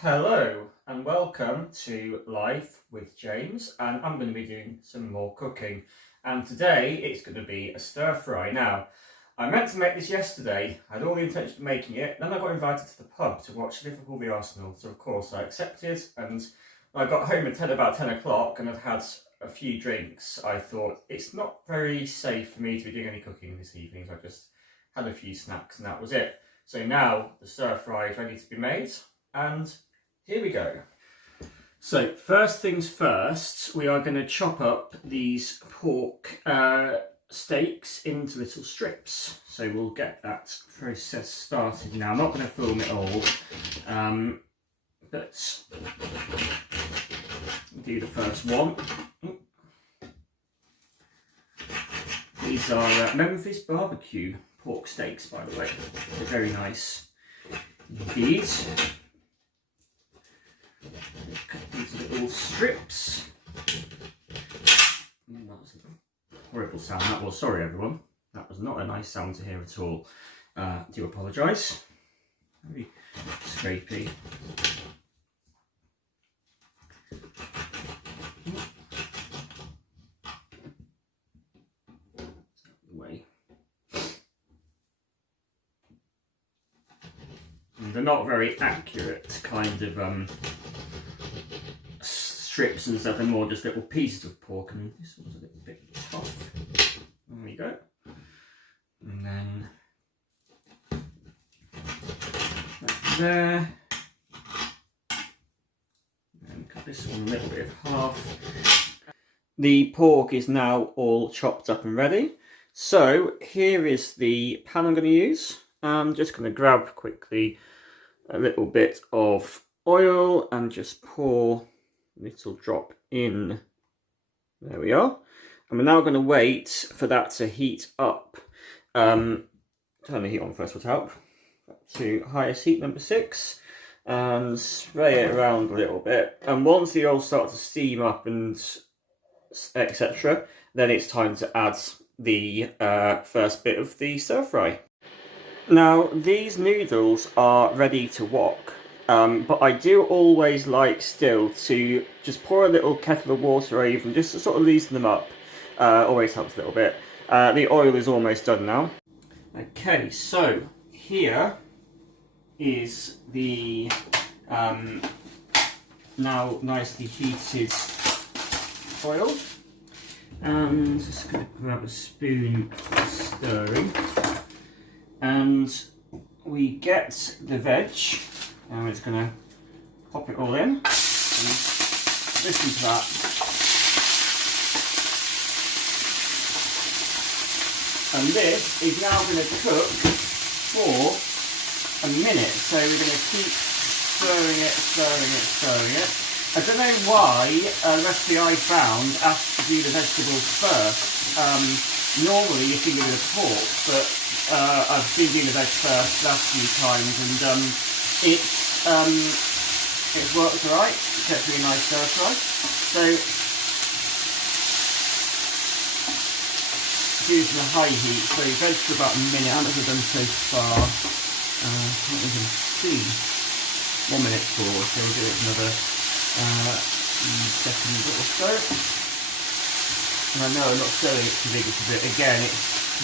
Hello and welcome to Life with James, and I'm going to be doing some more cooking, and today it's going to be a stir fry. Now, I meant to make this yesterday. I had all the intention of making it, then I got invited to the pub to watch Liverpool v Arsenal, so of course I accepted, and when I got home at about 10 o'clock and I'd had a few drinks, I thought it's not very safe for me to be doing any cooking this evening, so I just had a few snacks and that was it. So now the stir fry is ready to be made, and here we go. So first things first, we are going to chop up these pork steaks into little strips. So we'll get that process started now. I'm not going to film it all, but do the first one. These are Memphis barbecue pork steaks, by the way. They're very nice indeed. Cut these little strips. That was a horrible sound that was. Sorry everyone. That was not a nice sound to hear at all. Do apologise. Very scrapey. Way. And they're not very accurate kind of strips and stuff, and more just little pieces of pork, and this one's a little bit tough. There we go. And then that's there. And cut this one a little bit in half. The pork is now all chopped up and ready. So here is the pan I'm going to use. I'm just going to grab quickly a little bit of oil and just pour a little drop in. There we are. And we're now going to wait for that to heat up. Turn the heat on first would help. To highest heat, number 6. And spray it around a little bit. And once the oil starts to steam up and etc., then it's time to add the first bit of the stir fry. Now, these noodles are ready to wok. But I do always like still to just pour a little kettle of water over them just to sort of loosen them up. Always helps a little bit. The oil is almost done now. Okay, so here is the now nicely heated oil. And just going to grab a spoon for stirring. And we get the veg. And we're just going to pop it all in and listen to that. And this is now going to cook for a minute. So we're going to keep stirring it, stirring it, stirring it. I don't know why a recipe I found asked to do the vegetables first. Normally you think of it as pork, but I've been doing the veg first the last few times, and it works alright. It gets really nice stir fry. So using a high heat, so veg for about a minute. How much have I done so far? Can't even see. 1 minute forward, so we'll do it another second or so. And I know I'm not stirring it too big a bit. Again,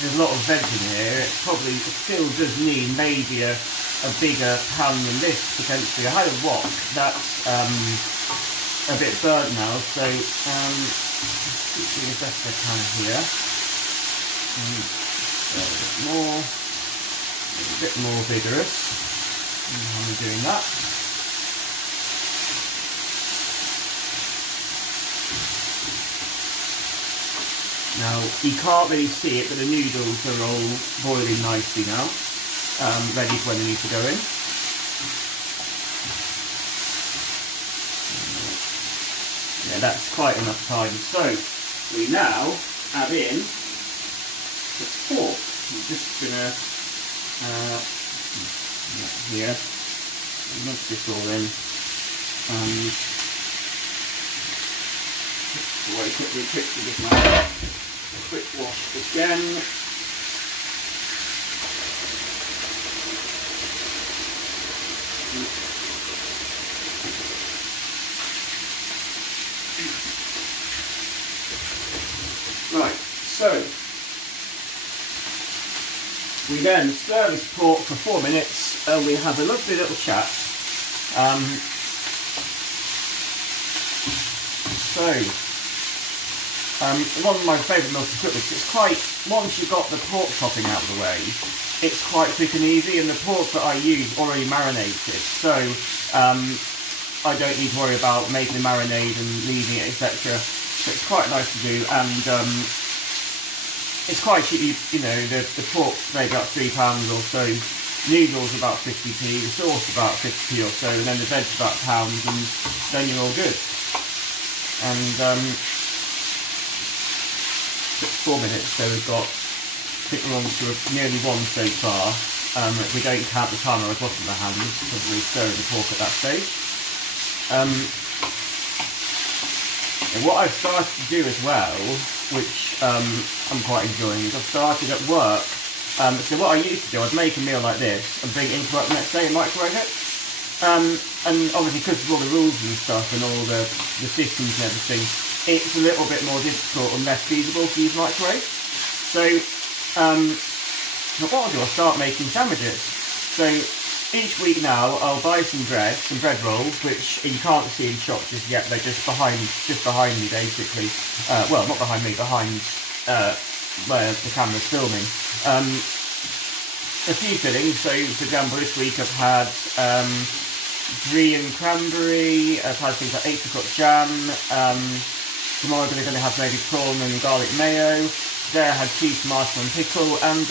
there's a lot of veg in here. It still does need maybe a bigger pan than this potentially. I had a wok that's a bit burnt now, so keep doing the best I can here. A bit more vigorous. How am I doing that? Now you can't really see it, but the noodles are all boiling nicely now. Ready for when they need to go in. Yeah, that's quite enough time. So we now add in the pork. I'm just gonna here mix this all in and away quickly with my quick wash again. So we then stir this pork for 4 minutes and we have a lovely little chat. One of my favourite meals to cook, it's quite, once you've got the pork chopping out of the way, it's quite quick and easy, and the pork that I use already marinated, so I don't need to worry about making the marinade and leaving it, etc. So it's quite nice to do, and it's quite cheap. You know, the pork's maybe about £3 or so, noodles about 50p, the sauce about 50p or so, and then the veg's about £1, and then you're all good. And 4 minutes, so we've got, I think we're on to nearly 1 so far. We don't count the time I was washing my hands because we're stirring the pork at that stage. And what I've started to do as well, which I'm quite enjoying, is I've started at work. So what I used to do, I'd make a meal like this and bring it into work the next day and microwave it. And obviously because of all the rules and stuff and all the systems and everything, it's a little bit more difficult and less feasible to use microwave. So what I'll do, I'll start making sandwiches. So each week now I'll buy some bread rolls, which you can't see in shop just yet. They're just behind me basically. Well, not behind me, behind where the camera's filming. A few fillings. So for example, this week I've had brie and cranberry. I've had things like apricot jam. Tomorrow we're going to have maybe prawn and garlic mayo. There I had cheese, tomato and pickle, and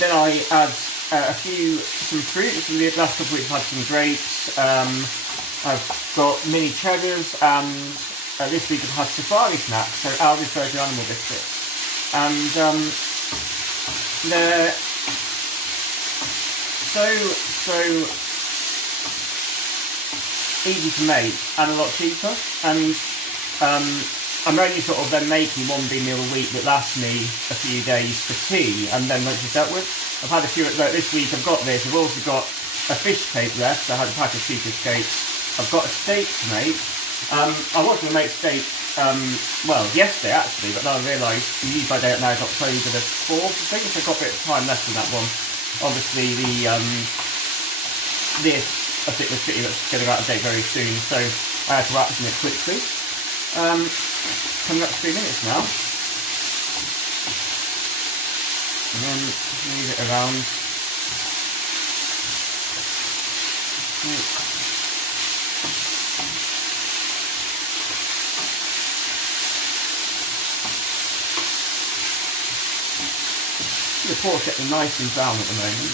then I add some fruit. So the last couple of weeks I've had some grapes. I've got mini cheddars, and this week I've had safari snacks, so Aldi's Virgin Animal biscuits, and they're so easy to make and a lot cheaper, and I'm only sort of then making one big meal a week that lasts me a few days for tea, and then once it's dealt with. I've had a few, like this week I've got this, I've also got a fish cake left. I had a pack of 2 fish cakes. I've got a steak to make. I was going to make steak, well, yesterday actually, but then I realised the use by date now is October the 4th, I think, so I've got a bit of time left on that one. Obviously this, I think the city that's getting out of date very soon, so I had to action it quickly. Coming up to 3 minutes now. And then move it around. The pork's getting nice and brown at the moment.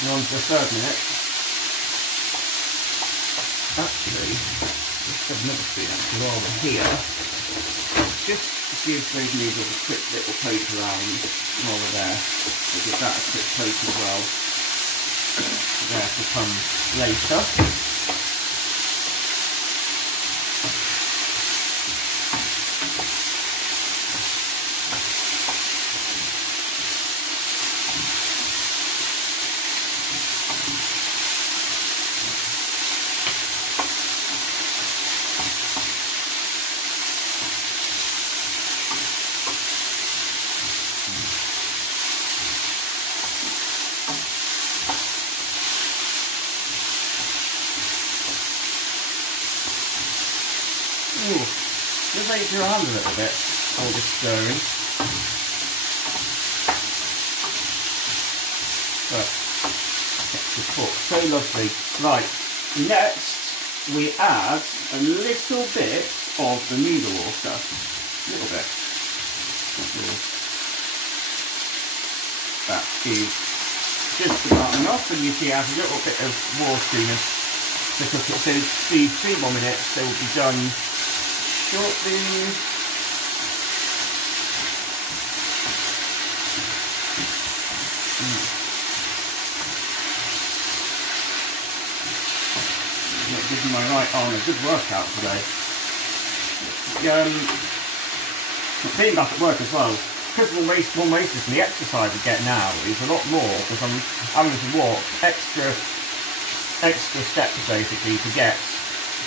And on to the 3rd minute. Actually, let's have another screen actually while we're here. Just to give those noodles a quick little poke around while we're there. We'll give that a quick poke as well. There to come later. Ooh, just ache your hand a little bit, all this stirring. But, the pork, so lovely. Right, next we add a little bit of the noodle water. A little bit. That is just about enough, and you see it has a little bit of wateriness to cook it. So these 3 more minutes, they will be done shortly. Not giving my right arm a good workout today. Being back at work as well, because one wastage and the exercise I get now is a lot more, because I'm having to walk extra steps basically to get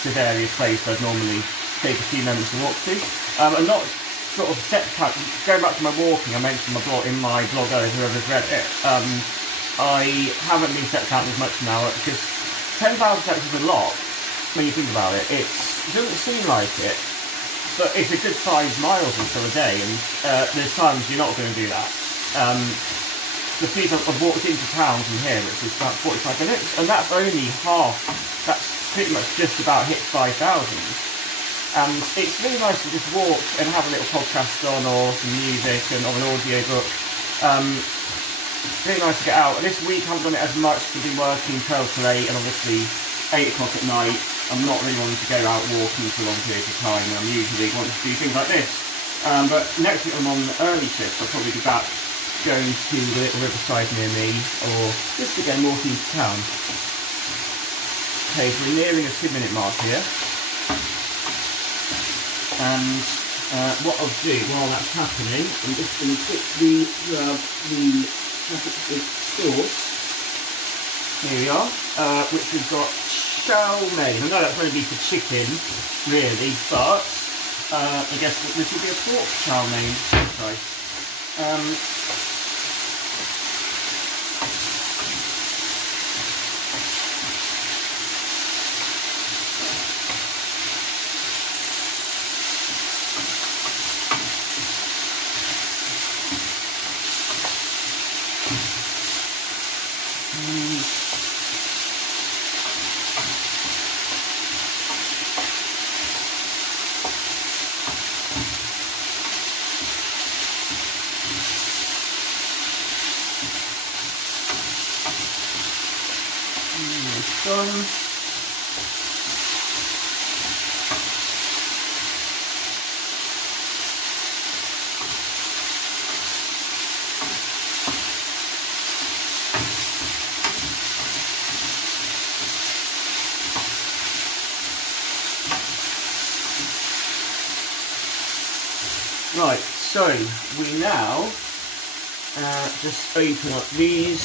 to various places I'd normally take a few moments to walk to. I'm not sort of set out, going back to my walking, I mentioned in my blog earlier, whoever's read it, I haven't been stepped out as much now, because 10,000 steps is a lot when you think about it. It doesn't seem like it, but it's a good 5 miles or so a day, and there's times you're not going to do that. The piece I've walked into town from here, which is about 45 minutes, and that's only half, that's pretty much just about hit 5,000. And it's really nice to just walk and have a little podcast on, or some music, and or an audio book. It's really nice to get out. And this week I haven't done it as much because I've been working till late, and obviously 8 o'clock at night, I'm not really wanting to go out walking for long periods of time, and I'm usually wanting to do things like this. But next week I'm on early shift, I'll probably be back going to the little riverside near me, or just again walking to town. Okay, so we're nearing a 2-minute mark here. And what I'll do while that's happening, I'm just going to quickly grab the packet of sauce. Here we are, which we've got chow mein. I know that's going to be for chicken, really, but I guess this will be a pork chow mein. Sorry. Done. Right, so we now just open up these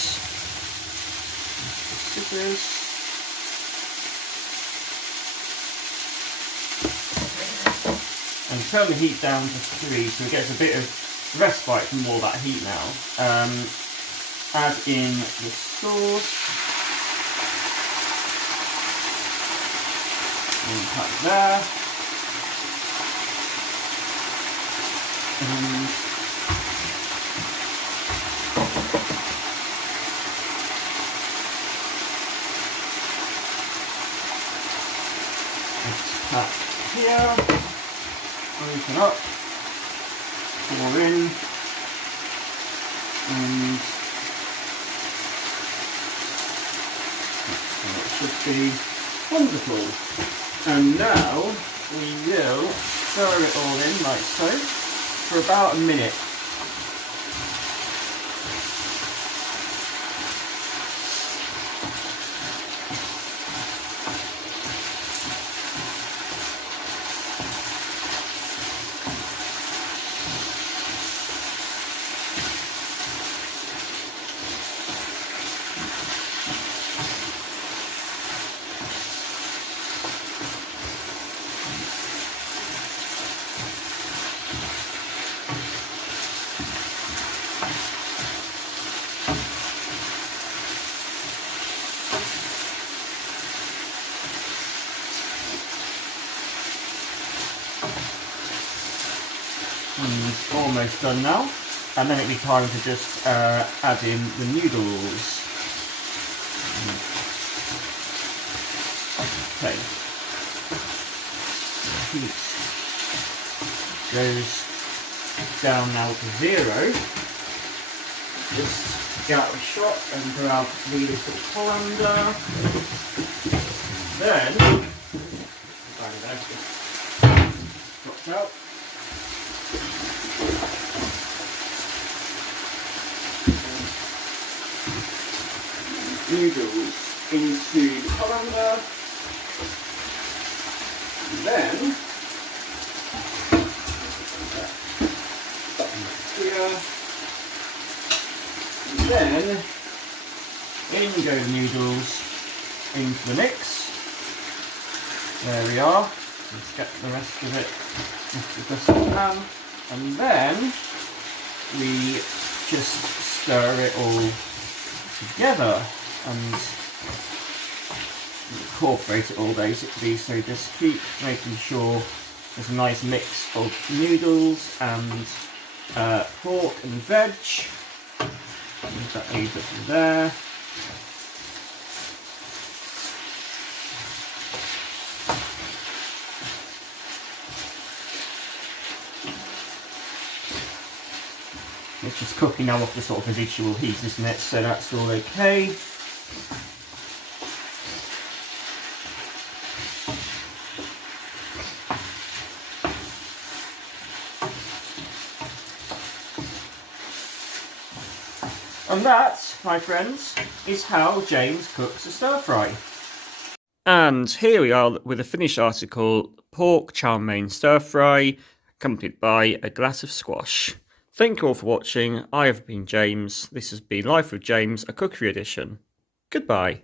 scissors. And turn the heat down to 3 so it gets a bit of respite from all that heat now. Add in the sauce. And cut there. And let's pack here. Open up, pour in, and it should be wonderful. And now we will stir it all in like so for about a minute. It's almost done now, and then it'll be time to just add in the noodles. Okay, heat goes down now to 0. Just get out a shot and grab the little colander. Then, dropped out. Noodles into the colander, then here, then in go the noodles into the mix. There we are, Let's get the rest of it into the pan, and then we just stir it all together and incorporate it all basically. So just keep making sure there's a nice mix of noodles and pork and veg. Move that over to there. It's just cooking now off the sort of residual heat, isn't it? So that's all okay. And that, my friends, is how James cooks a stir fry. And here we are with a finished article, pork chow mein stir fry, accompanied by a glass of squash. Thank you all for watching. I have been James. This has been Life with James, a cookery edition. Goodbye.